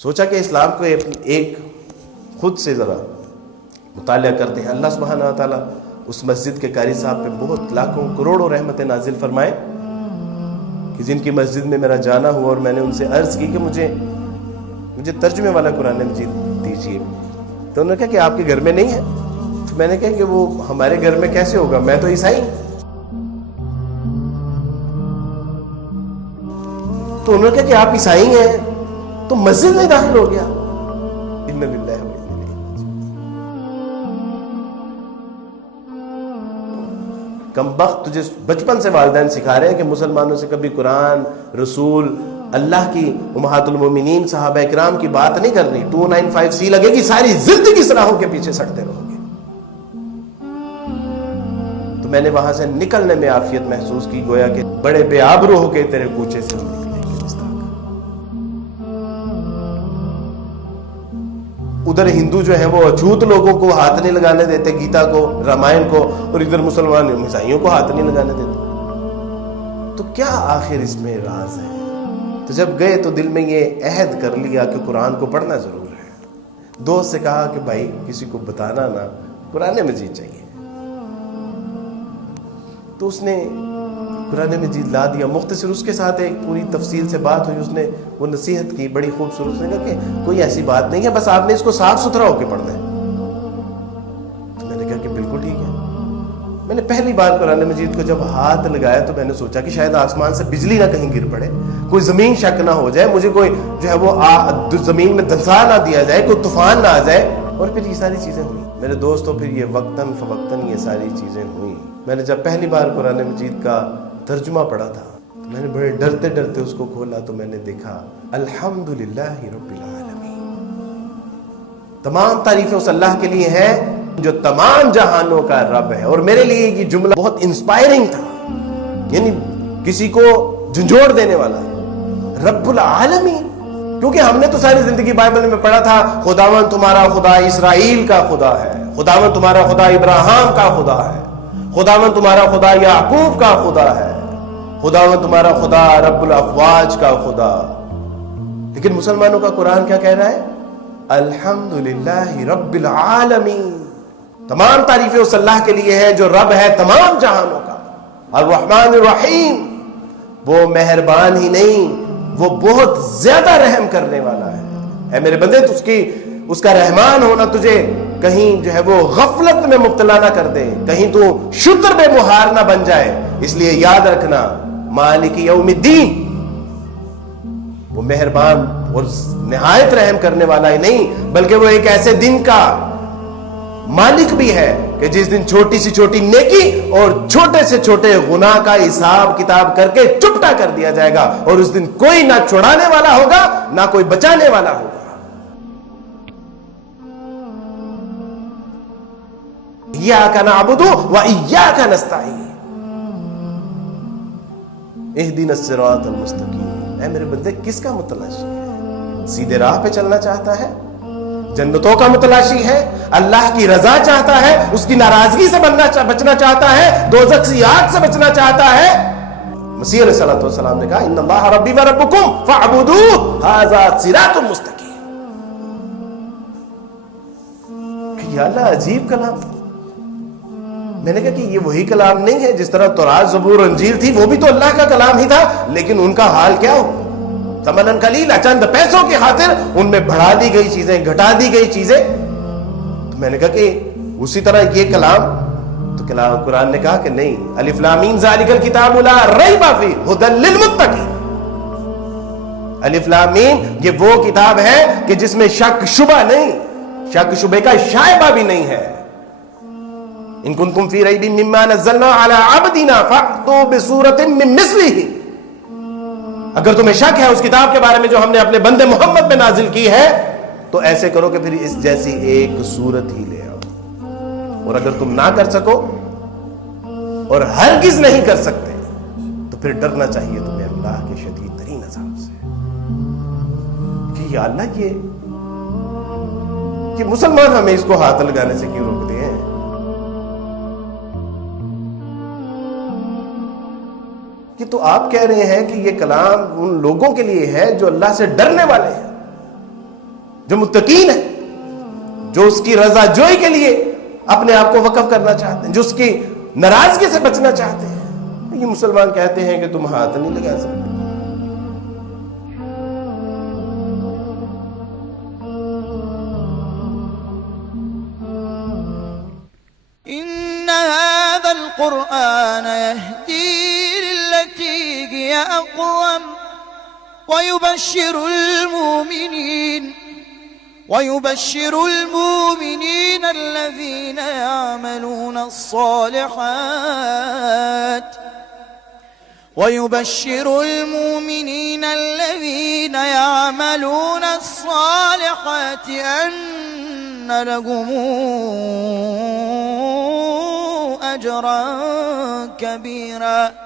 سوچا کہ اسلام کو ایک خود سے ذرا مطالعہ کرتے ہیں. اللہ سبحانہ و تعالیٰ اس مسجد کے قاری صاحب پہ بہت لاکھوں کروڑوں رحمتیں نازل فرمائے کہ جن کی مسجد میں میرا جانا ہوا اور میں نے ان سے عرض کی کہ مجھے ترجمے والا قرآن مجید دیجیے. تو انہوں نے کہا کہ آپ کے گھر میں نہیں ہے. تو میں نے کہا کہ وہ ہمارے گھر میں کیسے ہوگا, میں تو عیسائی ہوں. تو انہوں نے کہا کہ آپ عیسائی ہیں تو مسجد میں داخل ہو گیا. اِنَّ لِلَّهِ وَإِنَّا إِلَيْهِ راجعون. کم بخت تجھے بچپن سے والدین سکھا رہے ہیں کہ مسلمانوں سے کبھی قرآن, رسول, اللہ کی امہات المومنین صحابہ کرام کی بات نہیں کرنی. 295C لگے گی, ساری زندگی سلاحوں کے پیچھے سڑتے رہو گے. تو میں نے وہاں سے نکلنے میں عافیت محسوس کی, گویا کہ بڑے بے آبرو ہو کے تیرے کوچے سے ہم نکلیں گے. ادھر ہندو جو ہیں وہ اچھوت لوگوں کو ہاتھ نہیں لگانے دیتے, گیتا کو, رامائن کو, اور ادھر مسلمان عیسائیوں کو ہاتھ نہیں لگانے دیتے. تو کیا آخر اس میں راز ہے؟ تو جب گئے تو دل میں یہ عہد کر لیا کہ قرآن کو پڑھنا ضرور ہے. دوست سے کہا کہ بھائی کسی کو بتانا نا, قرآن مجید چاہیے. تو اس نے قرآن مجید لا دیا. مختصر اس کے ساتھ ایک پوری تفصیل سے بات ہوئی. اس نے وہ نصیحت کی بڑی خوبصورت. اس نے کہا کہ کوئی ایسی بات نہیں ہے, بس آپ نے اس کو صاف ستھرا ہو کے پڑھنا ہے. تو میں نے کہا کہ بالکل ٹھیک ہے. میں نے پہلی بار قرآن مجید کو جب ہاتھ لگایا تو میں نے سوچا کہ شاید آسمان سے بجلی نہ کہیں گر پڑے, کوئی زمین شک نہ ہو جائے, مجھے کوئی جو ہے وہ زمین میں دھنسا نہ دیا جائے, کوئی طوفان نہ آ جائے. اور پھر یہ ساری چیزیں ہوئی میرے دوستوں. پھر یہ وقتاً فوقتاً یہ ساری چیزیں ہوئیں. میں نے جب پہلی بار قرآن مجید کا ترجمہ پڑھا تھا تو میں نے بڑے ڈرتے ڈرتے اس کو کھولا تو میں نے دیکھا الحمدللہ رب العالمین. تمام تعریفیں اس اللہ کے لیے ہیں جو تمام جہانوں کا رب ہے. اور میرے لیے یہ جملہ بہت انسپائرنگ تھا, یعنی کسی کو جھنجھوڑ دینے والا. رب العالمین, کیونکہ ہم نے تو ساری زندگی بائبل میں پڑھا تھا خداوند تمہارا خدا اسرائیل کا خدا ہے, خداوند تمہارا خدا ابراہیم کا خدا ہے, خداوند تمہارا خدا یعقوب کا خدا ہے, خداوند تمہارا خدا رب الافواج کا خدا. لیکن مسلمانوں کا قرآن کیا کہہ رہا ہے؟ الحمدللہ رب العالمین. تمام تعریفیں اس اللہ کے لیے ہے جو رب ہے تمام جہانوں کا. الرحمن الرحیم, وہ مہربان ہی نہیں وہ بہت زیادہ رحم کرنے والا ہے. اے میرے بندے, اس کا رحمان ہونا تجھے کہیں جو ہے وہ غفلت میں مبتلا نہ کر دے, کہیں تو شتر بے مہار نہ بن جائے. اس لیے یاد رکھنا مالک یوم الدین, وہ مہربان اور نہایت رحم کرنے والا ہی نہیں بلکہ وہ ایک ایسے دن کا مالک بھی ہے کہ جس دن چھوٹی سی چھوٹی نیکی اور چھوٹے سے چھوٹے گناہ کا حساب کتاب کر کے چپٹا کر دیا جائے گا. اور اس دن کوئی نہ چھڑانے والا ہوگا نہ کوئی بچانے والا ہوگا. ایاک نعبد و ایاک نستعین اہدنا الصراط المستقیم. اے میرے بندے, کس کا متلاشی ہے؟ سیدھے راہ پہ چلنا چاہتا ہے, جنتوں کا متلاشی ہے, اللہ کی رضا چاہتا ہے, اس کی ناراضگی سے بچنا چاہتا ہے, دوزخ کی آگ سے بچنا چاہتا ہے. مسیح علیہ الصلوۃ والسلام نے کہا ان اللہ ربی و ربکم فاعبدوہ ھذا صراط مستقیم. کہ یا اللہ عجیب کلام. میں نے کہا کہ یہ وہی کلام نہیں ہے جس طرح تورات, زبور, انجیل تھی, وہ بھی تو اللہ کا کلام ہی تھا, لیکن ان کا حال کیا ہو؟ ثمنن قلیلا, چند پیسوں کی خاطر ان میں بڑھا دی گئی چیزیں, گھٹا دی گئی چیزیں. تو میں نے کہا کہ اسی طرح یہ کلام, تو کلام قرآن نے کہا کہ نہیں, الف لام میم ذالک الکتاب لا ریب فیہ ھدی للمتقین. الف لام میم یہ وہ کتاب ہے کہ جس میں شک شبہ نہیں, شک شبے کا شائبہ بھی نہیں ہے. ان کنتم فی ریب مما نزلنا علی عبدنا فأتوا بسورۃ من مثلہ. اگر تمہیں شک ہے اس کتاب کے بارے میں جو ہم نے اپنے بندے محمد پہ نازل کی ہے تو ایسے کرو کہ پھر اس جیسی ایک صورت ہی لے آؤ. اور اگر تم نہ کر سکو اور ہرگز نہیں کر سکتے تو پھر ڈرنا چاہیے تمہیں اللہ کے شدید ترین عذاب سے کہ یا اللہ یہ مسلمان ہمیں اس کو ہاتھ لگانے سے کیوں روکتے ہیں؟ کہ تو آپ کہہ رہے ہیں کہ یہ کلام ان لوگوں کے لیے ہے جو اللہ سے ڈرنے والے ہیں. جو متقین ہیں، جو اس کی رضا جوئی کے لیے اپنے آپ کو وقف کرنا چاہتے ہیں، جو اس کی ناراضگی سے بچنا چاہتے ہیں، یہ مسلمان کہتے ہیں کہ تم ہاتھ نہیں لگا سکتے. إن هذا القرآن يهدي للتي هي أقوم ويبشر المؤمنين الذين يعملون الصالحات أن لهم أجرا كبيرا.